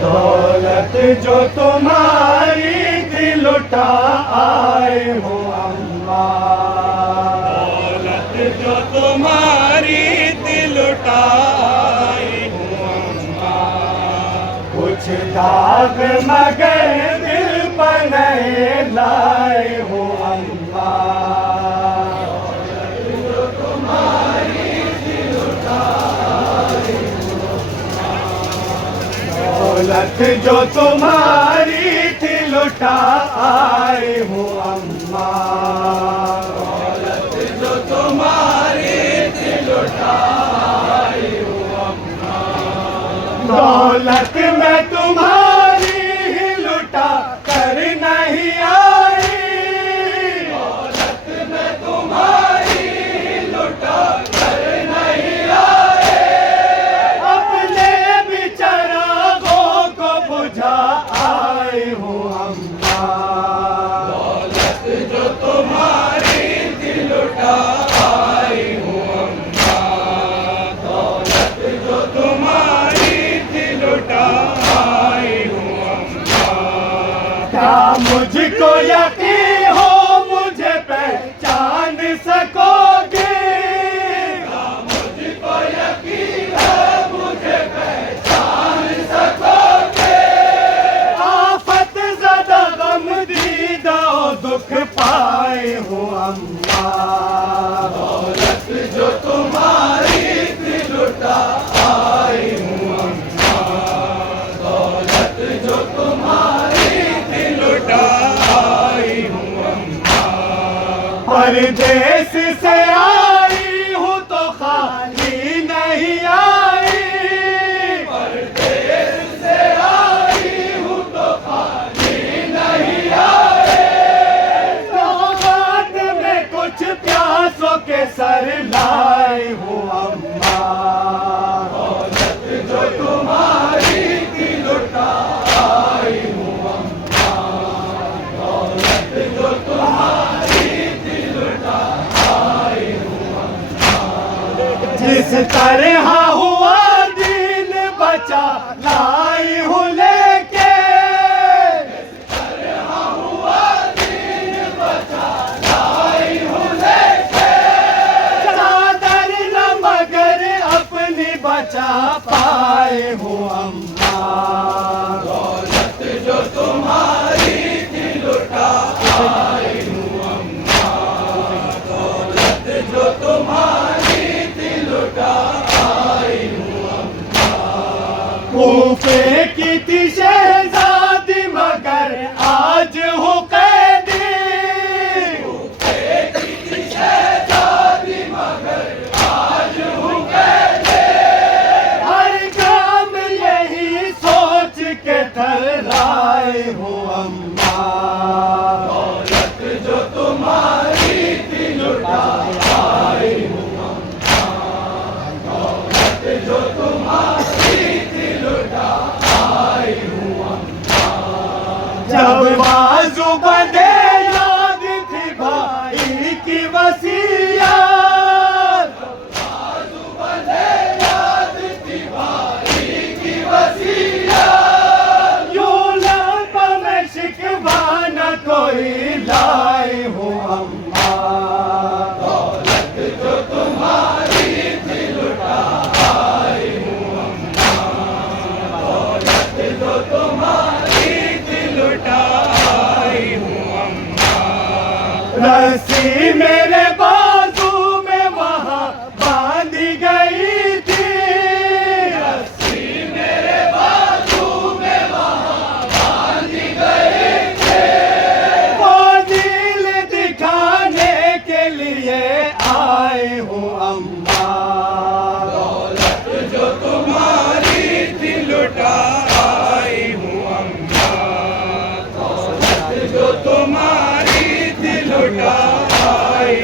दौलत जो तुम्हारी थी लुटा आए हो अम्मा, दौलत जो तुम्हारी थी लुटा आए हो अम्मा। कुछ दाग मगर दिल पर नए लाए हो अम्मा, दौलत जो तुम्हारी थी लुटा आए हो अम्मा, दौलत जो तुम्हारी थी लुटा आए हो अम्मा, दौलत जो तुम्हारी थी लुटा आए हो अम्मा, दौलत में तुम्हारी ही लुटा कर नहीं आई, दौलत में तुम्हारी ही लुटा कर नहीं आए, अपने भी चरागों को बुझा आए हो अम्मा, दौलत जो तुम्हारी थी लुटा आए हो अम्मा, दौलत जो तुम्हारी थी लुटा आए हो अम्मा। क्या मुझको यकीन हो मुझे पहचान सकोगे, क्या मुझको यकीन है मुझे पहचान सकोगे, आफत ज़दा गम दीदा दुख पाए हो अम्मा, दौलत जो तुम्हारी थी लुटा आए हो अम्मा, दौलत जो तुम्हारी थी लुटा आए हो अम्मा, परदेस से आई हूँ तो खाली नहीं आई, परदेस से आई हूँ तो खाली नहीं आई, सौगात में कुछ प्यासों के सर लाए हूँ अम्मा, दौलत जो तुम्हारी थी लुटा आई हूँ अम्मा, दौलत जो तुम्हारी थी लुटा आई हूँ अम्मा, जिस तरह हुआ दीन बचा लाई हूँ लेके, जिस तरह हुआ दीन बचा लाई हूँ लेके, चादर न मगर अपनी बचा पाए हो अम्मा, दौलत जो तुम्हारी थी लुटा आई हूँ अम्मा, दौलत जो तुम्हारी थी लुटा आई हूँ अम्मा, कूफे की थी शहजादी मगर आज हो कैदी, कूफे की थी शहजादी मगर आज हो कैदी, हर काम यही सोच के थर्राए हो अम्मा, दौलत जो तुम्हारी थी लुटा आई हो अम्मा, दौलत जो तुम्हारी थी लुटा आई हो अम्मा, जब बाजू बंधे याद थी भाई की वसीयत, बाजू बंधे याद थी भाई की वसीयत, यूं लब में शिकवा न कोई लाए हो अम्मा, दौलत जो तुम्हारी थी लुटा आई हो अम्मा, दौलत जो तुम्हारी थी लुटा आई हो अम्मा, रस्सी मेरे बाजू में वहाँ बांधी गई थी, रस्सी मेरे बाजू में वहाँ बांधी गई थी, वो दिल दिखाने के लिए आए हो अम्मा, दौलत जो तुम्हारी थी लुटा आई हो अम्मा, दौलत जो तुम्हारी थी लुटा आई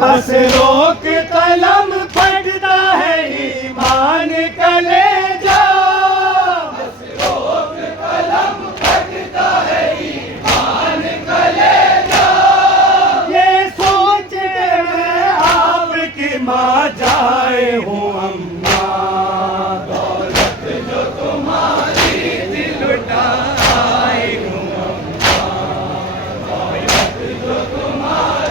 बस रोक